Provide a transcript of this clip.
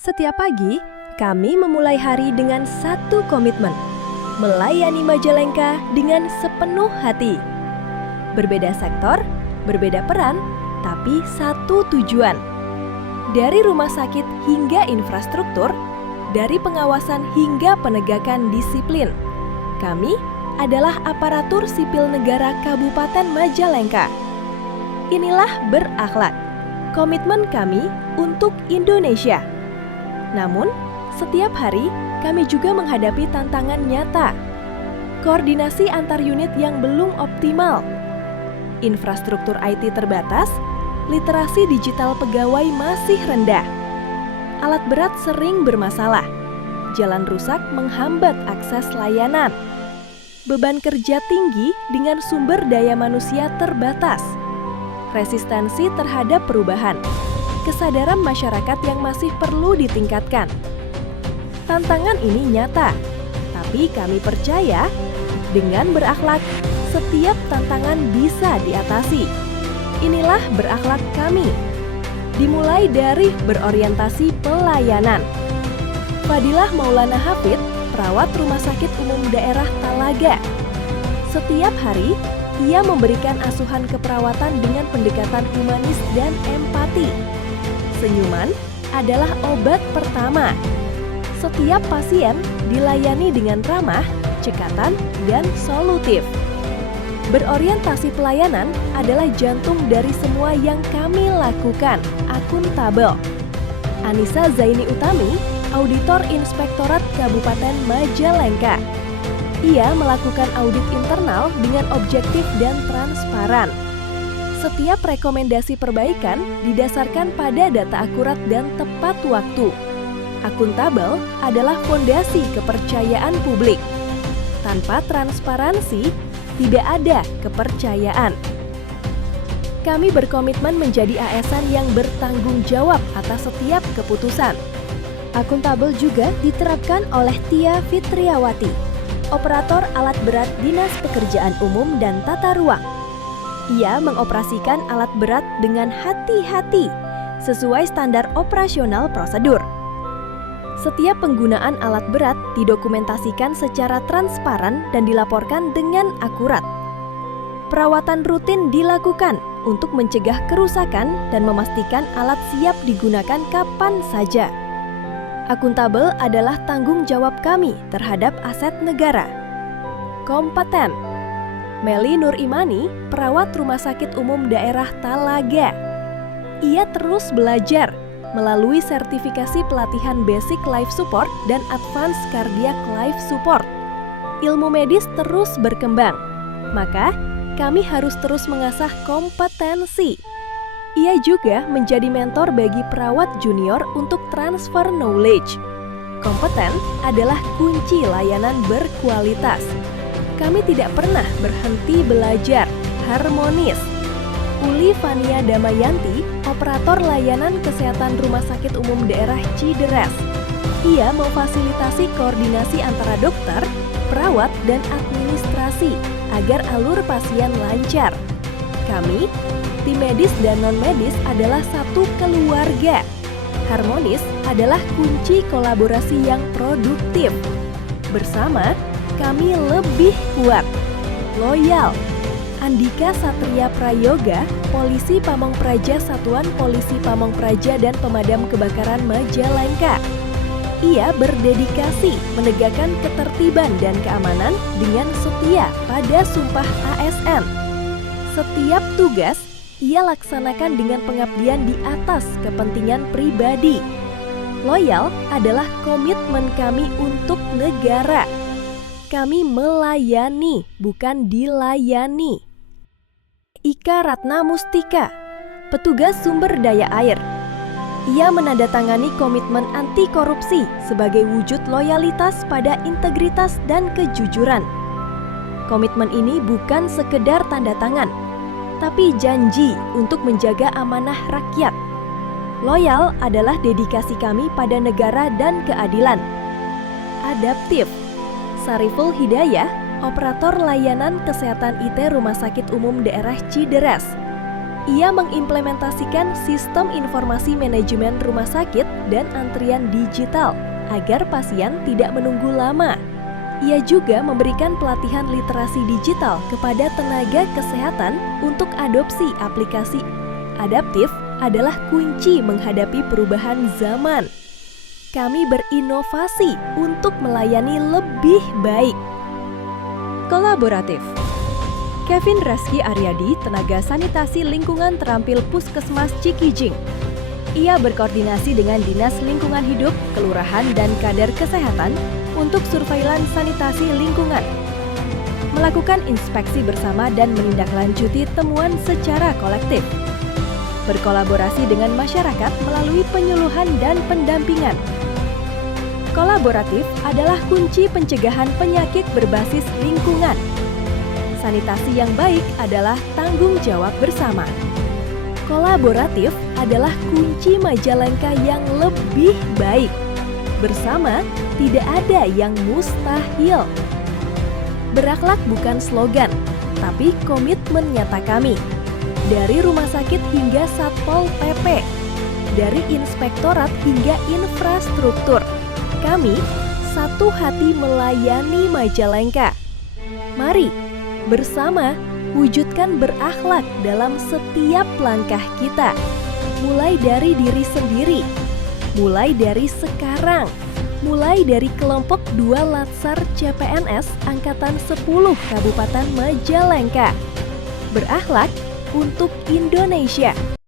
Setiap pagi, kami memulai hari dengan satu komitmen, melayani Majalengka dengan sepenuh hati. Berbeda sektor, berbeda peran, tapi satu tujuan. Dari rumah sakit hingga infrastruktur, dari pengawasan hingga penegakan disiplin, kami adalah aparatur sipil negara Kabupaten Majalengka. Inilah berakhlak, komitmen kami untuk Indonesia. Namun, setiap hari kami juga menghadapi tantangan nyata. Koordinasi antar unit yang belum optimal, infrastruktur IT terbatas, literasi digital pegawai masih rendah, alat berat sering bermasalah, jalan rusak menghambat akses layanan, beban kerja tinggi dengan sumber daya manusia terbatas, resistensi terhadap perubahan, kesadaran masyarakat yang masih perlu ditingkatkan. Tantangan ini nyata, tapi kami percaya dengan berakhlak, setiap tantangan bisa diatasi. Inilah berakhlak kami. Dimulai dari berorientasi pelayanan. Fadilah Maulana Hafid, perawat Rumah Sakit Umum Daerah Talaga. Setiap hari, ia memberikan asuhan keperawatan dengan pendekatan humanis dan empati. Senyuman adalah obat pertama. Setiap pasien dilayani dengan ramah, cekatan, dan solutif. Berorientasi pelayanan adalah jantung dari semua yang kami lakukan, akuntabel. Anissa Zaini Utami, Auditor Inspektorat Kabupaten Majalengka. Ia melakukan audit internal dengan objektif dan transparan. Setiap rekomendasi perbaikan didasarkan pada data akurat dan tepat waktu. Akuntabel adalah fondasi kepercayaan publik. Tanpa transparansi, tidak ada kepercayaan. Kami berkomitmen menjadi ASN yang bertanggung jawab atas setiap keputusan. Akuntabel juga diterapkan oleh Tia Fitriawati, operator alat berat Dinas Pekerjaan Umum dan Tata Ruang. Ia mengoperasikan alat berat dengan hati-hati, sesuai standar operasional prosedur. Setiap penggunaan alat berat didokumentasikan secara transparan dan dilaporkan dengan akurat. Perawatan rutin dilakukan untuk mencegah kerusakan dan memastikan alat siap digunakan kapan saja. Akuntabel adalah tanggung jawab kami terhadap aset negara. Kompeten. Meli Nur Imani, perawat Rumah Sakit Umum Daerah Talaga. Ia terus belajar melalui sertifikasi pelatihan Basic Life Support dan Advanced Cardiac Life Support. Ilmu medis terus berkembang, maka kami harus terus mengasah kompetensi. Ia juga menjadi mentor bagi perawat junior untuk transfer knowledge. Kompeten adalah kunci layanan berkualitas. Kami tidak pernah berhenti belajar, harmonis. Uli Fania Damayanti, operator layanan kesehatan Rumah Sakit Umum Daerah Cideres. Ia memfasilitasi koordinasi antara dokter, perawat, dan administrasi agar alur pasien lancar. Kami, tim medis dan non-medis adalah satu keluarga. Harmonis adalah kunci kolaborasi yang produktif. Bersama, kami lebih kuat, loyal. Andika Satria Prayoga, Polisi Pamong Praja Satuan Polisi Pamong Praja dan Pemadam Kebakaran Majalengka. Ia berdedikasi menegakkan ketertiban dan keamanan dengan setia pada sumpah ASN. Setiap tugas, ia laksanakan dengan pengabdian di atas kepentingan pribadi. Loyal adalah komitmen kami untuk negara. Kami melayani, bukan dilayani. Ika Ratna Mustika, petugas sumber daya air. Ia menandatangani komitmen anti korupsi sebagai wujud loyalitas pada integritas dan kejujuran. Komitmen ini bukan sekedar tanda tangan, tapi janji untuk menjaga amanah rakyat. Loyal adalah dedikasi kami pada negara dan keadilan. Adaptif. Sariful Hidayah, operator layanan kesehatan IT Rumah Sakit Umum Daerah Cideres. Ia mengimplementasikan sistem informasi manajemen rumah sakit dan antrian digital agar pasien tidak menunggu lama. Ia juga memberikan pelatihan literasi digital kepada tenaga kesehatan untuk adopsi aplikasi adaptif adalah kunci menghadapi perubahan zaman. Kami berinovasi untuk melayani lebih baik. Kolaboratif. Kevin Reski Aryadi, tenaga sanitasi lingkungan terampil Puskesmas Cikijing. Ia berkoordinasi dengan Dinas Lingkungan Hidup, Kelurahan, dan Kader Kesehatan untuk surveillance sanitasi lingkungan. Melakukan inspeksi bersama dan menindaklanjuti temuan secara kolektif. Berkolaborasi dengan masyarakat melalui penyuluhan dan pendampingan. Kolaboratif adalah kunci pencegahan penyakit berbasis lingkungan. Sanitasi yang baik adalah tanggung jawab bersama. Kolaboratif adalah kunci Majalengka yang lebih baik. Bersama, tidak ada yang mustahil. Berakhlak bukan slogan, tapi komitmen nyata kami. Dari rumah sakit hingga Satpol PP, dari inspektorat hingga infrastruktur, kami satu hati melayani Majalengka. Mari bersama wujudkan berakhlak dalam setiap langkah kita. Mulai dari diri sendiri, mulai dari sekarang, mulai dari kelompok 2 Latsar CPNS Angkatan 10 Kabupaten Majalengka. Berakhlak untuk Indonesia.